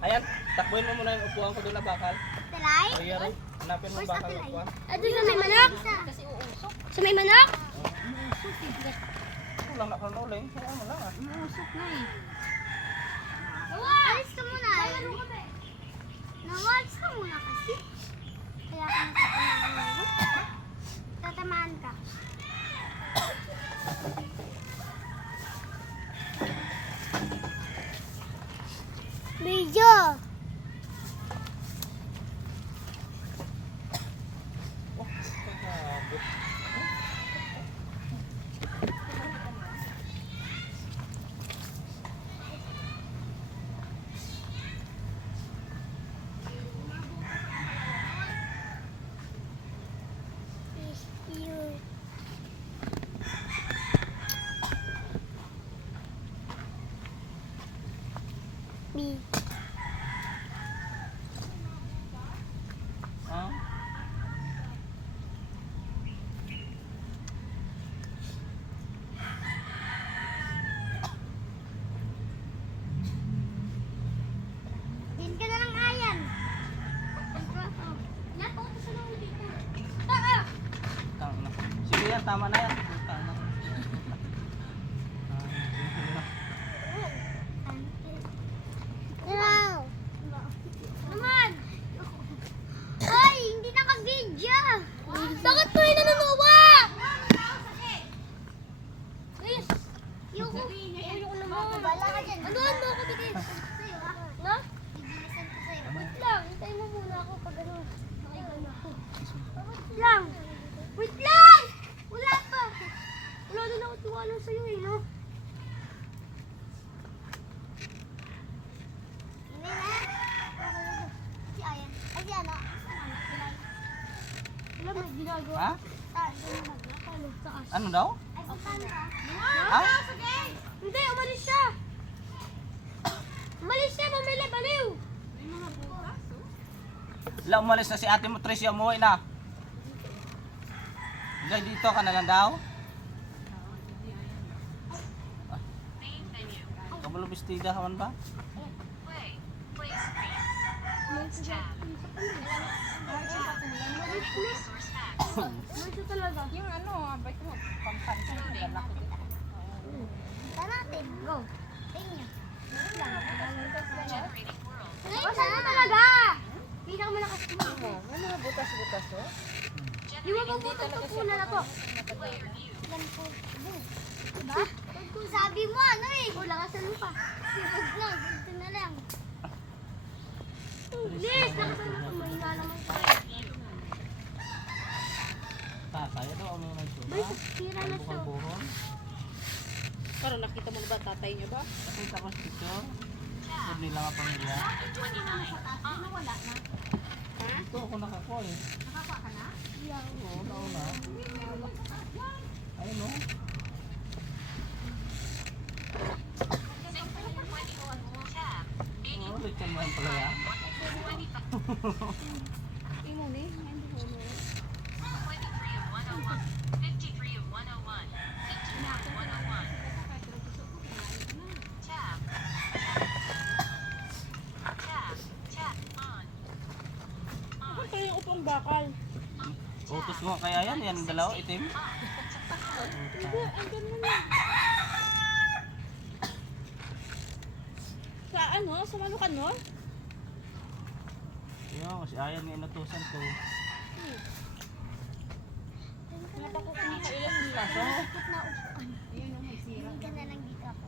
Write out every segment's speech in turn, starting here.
Ayan, takbuhin mo muna yung upuan ko doon na bakal. Talay? O yun, hanapin mo yung bakal na upuan. Ito sa may manok? Sa may manok? Ito lang nakanuling. Kaya mo lang ah. Alis ka muna. Alis ka muna kasi. Kaya ka natatamaan mo. Tatamaan ka. Medyo. Oh, kakabot. Me. Ah? Din ka na lang ayan. Tama na. Sige yan, tama na yan. Tama na. Wow. Naman. Ay, hindi naka-video. Bakit to yung nanunuwa? Please. Yung naman. Bala ka dyan. Anuhan mo ako, bigay. No? Wait lang. Hintayin mo muna ako pag ano. Wait lang. Wait lang! Wala pa. Wala din ako tiwala sa'yo eh, no? Si Ayan. Ay, si ano? Wala, may ginagawa. Ha? Sa Ano daw? Ay, saan ka? Ha? Hindi, umalis siya. Umalis siya, mamili, baliw. La, umalis na si ate mo, Tricia, umuwi na. Dahil dito ka na lang daw? Kabalo bestida ka man ba? Umalis talaga. Yung ano, abay ko, pampansin ko na laki din. Punta natin. Go. Tingnan. Saan na talaga? Hindi na kami nakasama. Ano, butas-butas oh? Di ba bang butas ko puna na to? Diba? Kung sabi mo ano eh. Wala ka sa lupa. Sipag na. Dito na lang. Please, nakasan na ito. May naman tayo. Tatay, ano ang mga nagsuba? May sira na siya. Buhon. Pero nakita mo na ba tatay niyo ba? Nakita ko sa picture. Ito nila nga pamilya. Ito ako nakakuha eh. Nakakuha ka na? Oo, nauna. Ayun o. Oh, lechon mo yung pala yan. Imo ni, hindi mo mo. Ako kayo yung upang bakal. Utos mo kaya yan, yan dalawa, itim. Hindi, ang ganda na. Sa ano? Sa manukan no? Yo, si Ayan nga inutusan ko. Nata ko kinakailan nila. Kaso, Ayun ang magsira. Hindi ka na lang dito ako.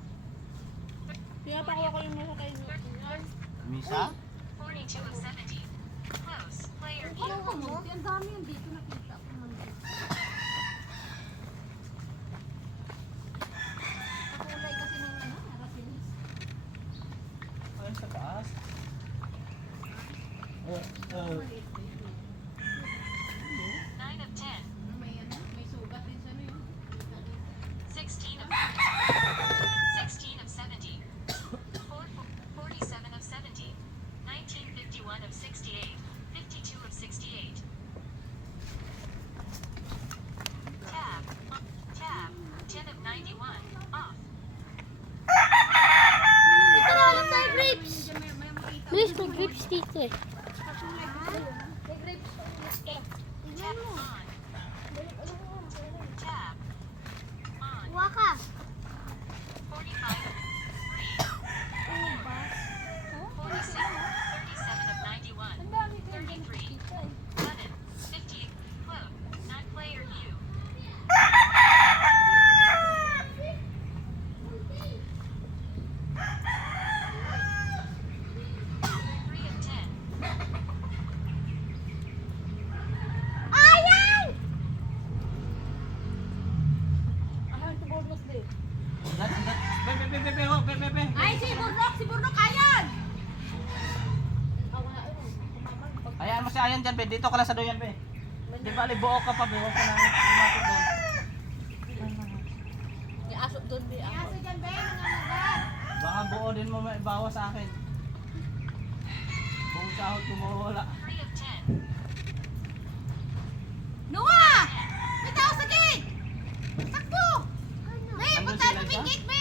Pinapakuha ko yung nasa kayo. Misa? Ano mo? Ang dami yung dito nakita ko man. Kakulay kasi ng ano, arasilis. Ayun sa taas. May ano, may sugat din sa ano yun. 16 of 70, 47 of 70, 1951 of 68, 52 of 68. Tab, 10 of 91, off. Ito na lang tayo grapes. May makita. Bilis grapes dito eh. May grapes pa yung lista. Tignan mo. Tab. On. Kuha ka. 45 of 46, 37 of 91. Ang dami ko yung 33. kita eh. 11, 50, quote, not player you. Three of 10. Ayan! Ahan, si Bornos din. Sundan, sundan. Be, ho, be. Ay, si Burnok, ayan! Hayaan mo si Ayan dyan, be. Dito ka lang sa doyan, be. Di ba, buo ka pa, be. Huwag ka nang lumapit doon. Yung aso doon, be. Aso dyan, be. Baka buo din mo maibawa sa akin. Buong sahod ko mawawala. 3 of 10. Noah! May tao sa gate! Sakto! Be, Nandun punta sila sa dyan? gate, be!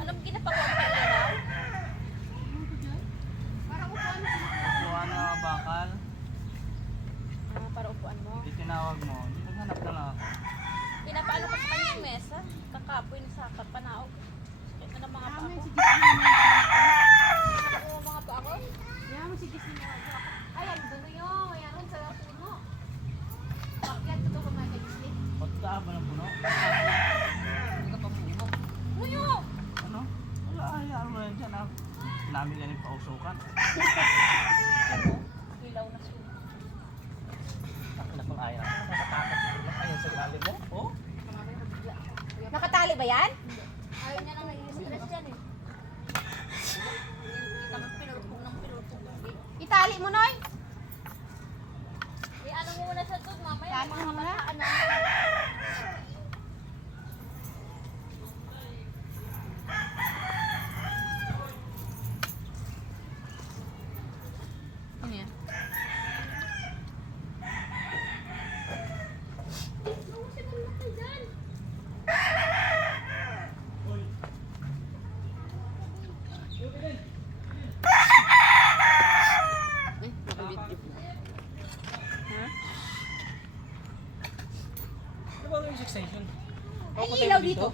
Anong ginapagawa mo kay Ilaw? Para upuan mo. Kuha na bakal. Para upuan mo. Di tinawag mo. Naghanap na lang ako. Pinapaano ko sa kanya yung mesa. Kakapoy na sa panaog. Sakit na ng mga pa ako. Oo, mga pa ako. Yan mo si Disney mo. Ayan, doon yun. Ayan, sa puno. Pakyat ko ito kung may Disney. Pagka ba ng puno? Kapamuno. Muyo! Ano? Wala, hayaan mo yan dyan. Ah. Namin yan yung pausukan. Ano? Ilaw na siya. Takina pang Ayan. Nakatakot sila. Ayan sa ilalim mo. Oh? Nakatali ba yan? Ayaw niya nang nai-stress dyan eh. Kita mo pinurupong ng pinurupong. Itali mo, Noy! Ano mo muna sa tug, mamaya. Tali mo muna. Ano? Ano yan? Nakabitip na. Ha? Ano ba yung station? Ay, ilaw dito.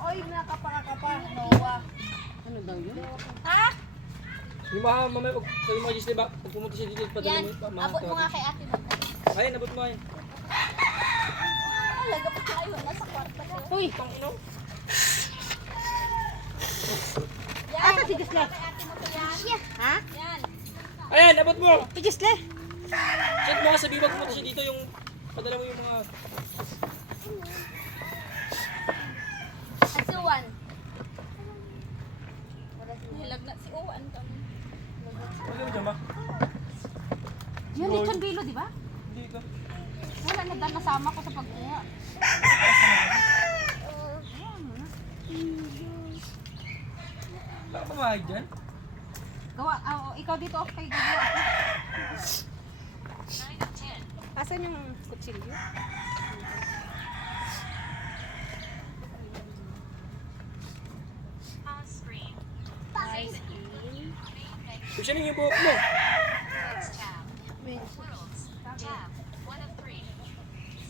Oy, nakapakakapa. Noah. Ano daw yun? Ha? Yung mamaya pag sabi mo kay Gisli ba, pag pumunta siya dito, padala Yan. mo yung Abot mo nga kay ate mo. Ayun, abot mo ayun. Talaga pa tayo. Nasa kwarto ko. Uy, pang ino. Yan. Asa si Gisle? Kay ate mo to yan. Ha? Yan. Ayan, abot mo! Si Gisle. Chat mo nga sa bibag pumunta siya dito yung, padala mo yung mga, At si Uwan. Nilagnat si Uwan kami. ano mo dyan ba? Yan, lechon bilo, di ba? Hindi ka. Wala na dahil nasama ko sa pagkuha. Wala ka pamahid dyan? Gawa, ikaw dito ako kay gagawa ako. 9 of 10. Asan yung kutsilyo? Pause screen. Ay, Main menu. Kusyanin yung buhok mo. Worlds tab. Worlds. Tab. 1 of 3.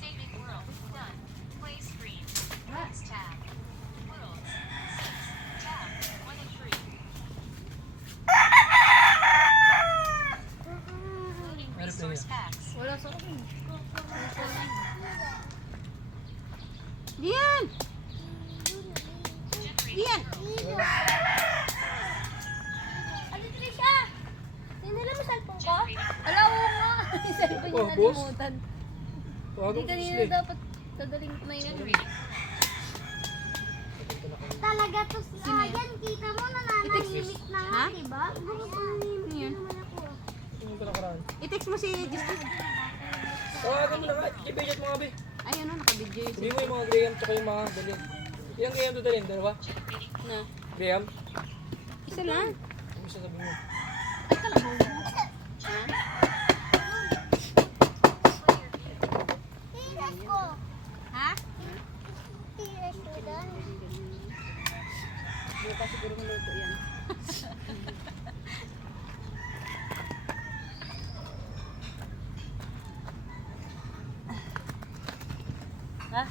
Saving world. Done. Play screen. Worlds tab. Worlds. 6. Tab. 1 of 3. Loading resource packs. wala sa akin. Diyan! Diyan! Ano Trisha? Tinala mo cellphone ko? Alam mo nga! Yung cellphone niya Oh, boss. nalimutan. Tawagan Hindi mo si kanina Gisli. dapat dadaling ko na yun. Talaga to si Ayan. Kita mo na nananimik na nga, Ha? diba? Nananimik Yan. naman ako. Yung pa nakaraan. I-text mo si Justin. Tawagan mo na nga. I-budget mo nga, be. Ay, ano, naka-video yun. Sabi mo yung mga Graham tsaka yung mga dalhin. Ilang Graham to dalhin? Dalawa? Na. Graham? Isa lang. Ano siya sabi mo? Ay, kalabaw mo. Ha? Ha?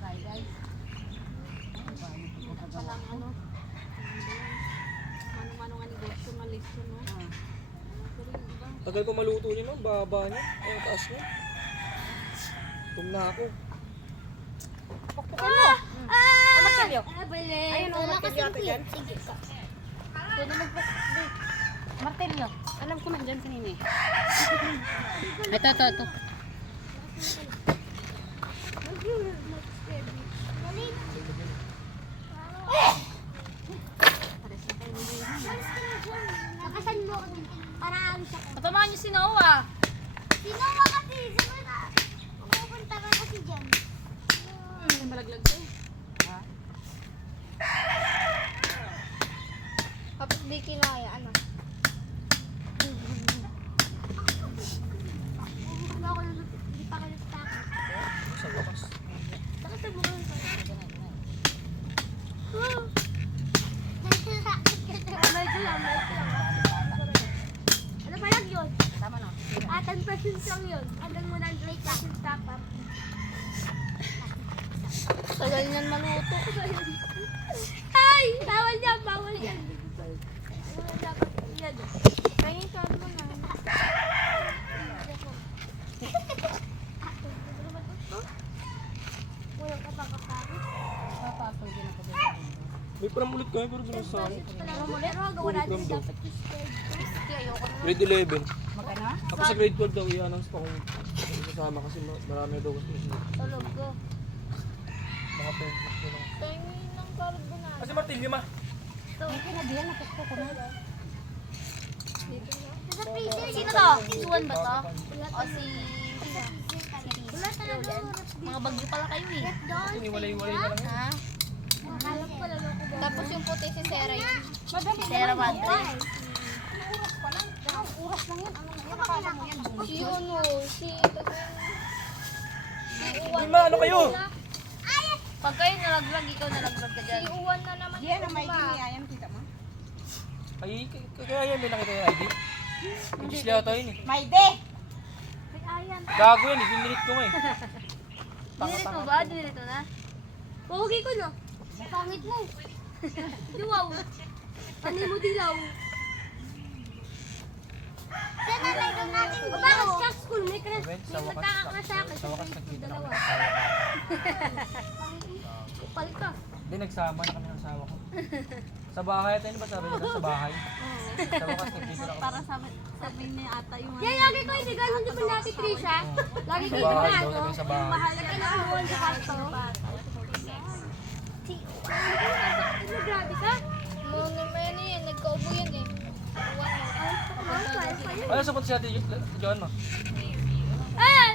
Guys. Palang ano? Mano-mano nga negosyo, malisyo, no? Pero yung iba, Tagal pa maluto niya no, baba niya. Ay, ang taas niya. Tum na ako. Martilyo. Ayun, wala kasi yan. Sige. pwede magpapit. Martilyo. Alam ko nandyan kanina eh. Ito. Nakasan mo ako dito. Para ano siya. Patamaan niyo si Noah. Sino ba kasi? Sino na? Pupunta ka kasi dyan. Malaglag ko eh. Kapag di kinaya, ano? Hindi ako hindi pa kayo takot. Sa wakas. Takot sa bukan ko. Medyo lang. Ano pa lang yun? Tama na. 10% lang yun. Hanggang 100% top up. Tagal niyan maluto. Ay! Bawal yan. Ano dapat yan? Kaya ka mo na. Walang kapakapakit. Papapagin ako dyan. May pram ulit kami pero sinasabi. Pero gawa natin dapat Grade 11. Magana? Ako sa grade 12 daw i-announce pa kung sasama kasi marami daw gusto niya. tulog ko. Mga perfect ko lang. Tingin ng carbonara. Kasi martilyo ma. May kinadiyan, napukpo ko na. Sa freezer. Sino to? Si Juan ba to? O si... Wala talaga. Mga bagyo pala kayo eh. Kasi niwalay-walay na lang yun. Ha? Tapos yung puti si Sarah yun. Sarah Madre. Si Uno, si... Uy ma, ano kayo? Pag kayo nalaglag, ikaw nalaglag ka dyan. Si Uwan na naman. Yan ang may giniayan, kita mo? Ay, kaya yan, may nakita yung ID. Nagis liya tayo yun eh. May de! May ayan. Gago yan eh, binilip ko nga eh. Dinirito ba? Dinirito na? Pogi ko no. Pangit mo. Diwaw. Ano mo dilaw? Saan na lang natin dilaw? Bakit sa school may crush? Event, May magkakakrush sa akin. sa wakas nagkita kami Dalawa. ng asawa ko. Palit ka. Hindi, nagsama na kami ng asawa ko. Sa bahay, tayo ba sabi nila? Sa bahay. Sa wakas nagkita na kami. Sabi niya ata yung Yan, lagi ko inigal mo di ba natin Trisha? Lagi ko Sa bahay inigal, daw, no? sabi sa bahay. Mahal ka na kuwan sa kasto. Ano, grabe ka? Naman yan, nagkaubo yan eh. Ano sa punta si Ate Joan mo? Eh!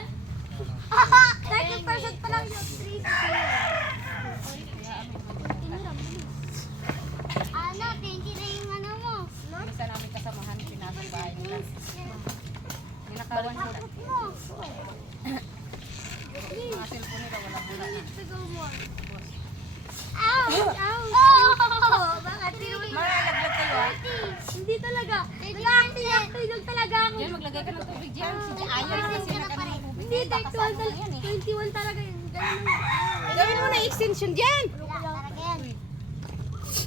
30% pa lang yung 3. Ano, 20 na yung ano mo. isa namin kasamahan, pinasok bahay nila. Ninakawan ko na. Mga cellphone nila, walang wala na. Ouch! Ouch! Bakit? Malalaglag kayo ah. Hindi talaga. Nag-acting lang talaga ako. Yan, maglagay ka ng tubig dyan. Si Ayaw na kasi na kami ng tubig. Hindi, 21 talaga yun. Ganun lang. Gawin mo na extension dyan. Talaga yan.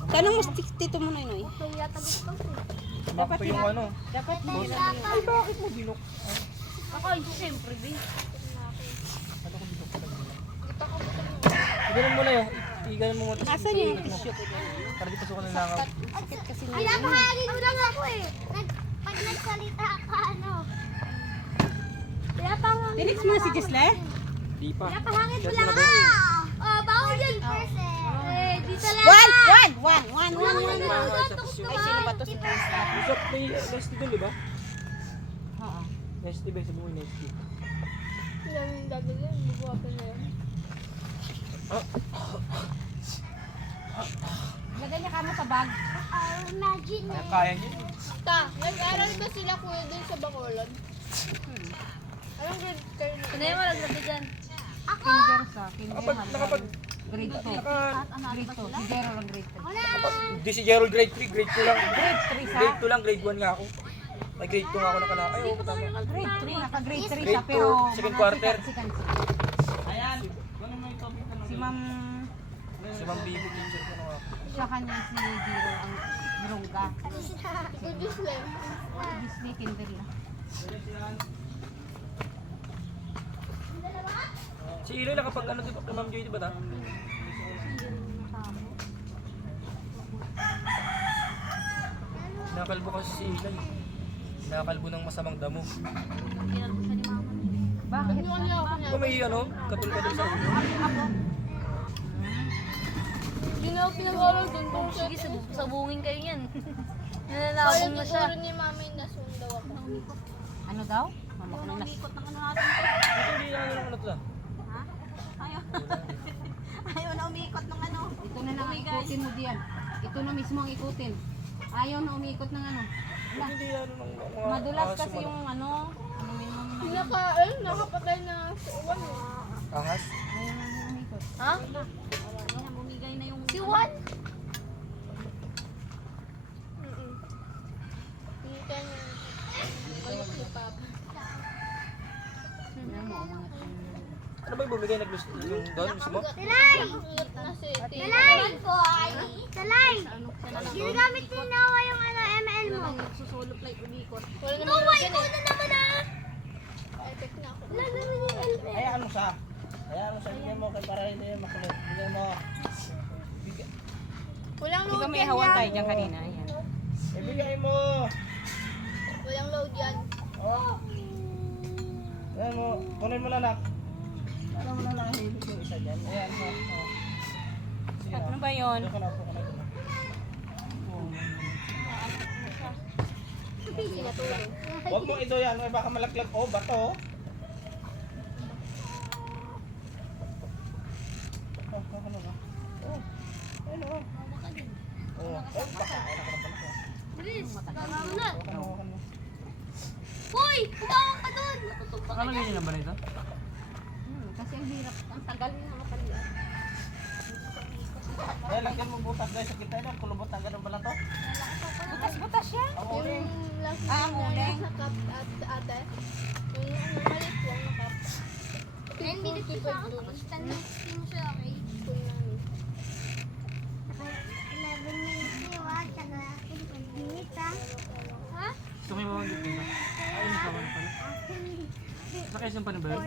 Tanong mo tito mo na yun. Kung yata gusto ko. Map pa yung ano. Dapat hindi na yun. Ay, bakit mo binok? Ako, siyempre, babe. Ano ko binok talaga? Iganan mo na yun. Iganan mo muna. Asan yung tissue ko dyan? Para di pasukan ng langaw. Sakit kasi na. Pinapahangin mo lang ako eh. Pag nagsalita ka, ano. Pinapahangin Felix mo na si Gisle? Di pa. Pinapahangin mo Chat lang mo na ako. ba? Oh, bawal yun. Eh, dito lang. One! Ay, sino ba to si Chris? Usap may Nesty doon, di ba? Oo. Nesty ba? Sabi mo yung Nesty. Yung gagawin yan, bubuhatin na yun. Lagay niya kamo sa bag. Imagine Kaya kaya niyo. nag-aral ba sila kuya dun sa Bacolod? Anong grade kayo na? Ano yung malaglag dyan? Ako! Kinder sa kinder. Nakapag, Grade 2. naka, Grade 2. Si Gerald ang grade 3. Ako na! di si Gerald grade 3, grade 2 lang. Grade 3 sa? Grade 2 lang, grade 1 nga ako. May grade 2 nga ako nakala. Ay, oo, tama. Grade 3, naka-grade 3 siya, Grade pero 2, second quarter. sikan. Ayan. Kunin mo yung topic na Si Ma'am, Si Ma'am Bibi, teacher ko na nga. siya kanya si Biro, ang Brongga. Ito juice lang. Disney Kindle lang. Si Iloy nakapag ano, di ba? Kay Ma'am Joy, di ba ta? Nakalbo kasi si Iloy. Nakalbo ng masamang damo. Bakit? Di ba may ano, katul-katul sa ulo? Hindi na ako pinag-aaral dun kung Sige, sabungin kayo yan. Nalalabong na siya. ni mama yung nasundaw ako. Ano daw? Mamak na nas. Ito hindi na ano ng ano to ah. Ayaw na umiikot ng ano. Ito na lang ikutin mo diyan. Ito na mismo ang ikutin. Ayaw na umiikot ng ano. Ito hindi na ano ng mga Madulas ahas kasi yung ano. Nakapatay na sa uwan. Ahas? Ayaw na umiikot. Ha? Bumigay na yung... Si Juan? Hindi ka niya. Balik si Papa. Ano mo, mga Ano ba yung bumigay yung doon mismo? Talay! Na si Talay! Talay! Ginagamit ni Noah yung ano, ML mo. susulop like umikot. Noah, ikaw na naman ah! Effect na ako. Wala naman yung ML. Hayaan mo siya. Hayaan mo siya. Bigyan mo kay para hindi makulit. Bigyan mo. Walang Di ba load may yan hawan yan. tayo dyan kanina? Ayan. Ibigay mo. Walang load yan. Oh. Ayan mo. Kunin mo na lang. Alam mo na nahihilip yung isa dyan. Ayan mo. Oh. Sige na. Ano ba yun? Doon ka na po. ka na. Huwag mo ito yan. May baka malaglag. Oh, bato. Oh, baka na ba? Oh. Ayun oh. Oh. Eh, baka. Ayun ako na pala. Bilis, tama mo na. Hawakan mo, hawakan mo. Hoy! Kumawang ka dun! Akala niyo na ba nito? Kasi ang hirap. Ang tagal na makalimutan. Eh, lagyan mo butas guys. Sa kita ito. Kulubot ang ganun pala to. Butas-butas yan. Ang uling. Ang uling. Sa cup at ate. Yung malit lang na cup. 10 minutes sa ako. Tapos 10 minutes mo siya, okay? 11 minutes yung watch. Saka 20 minutes ah. Ha? Gusto mo yung mga dito? Ay, hindi ka pala. Sa Quezon pa na ba yun?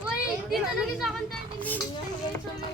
Uy, hindi na lagi sa akin 30 minutes.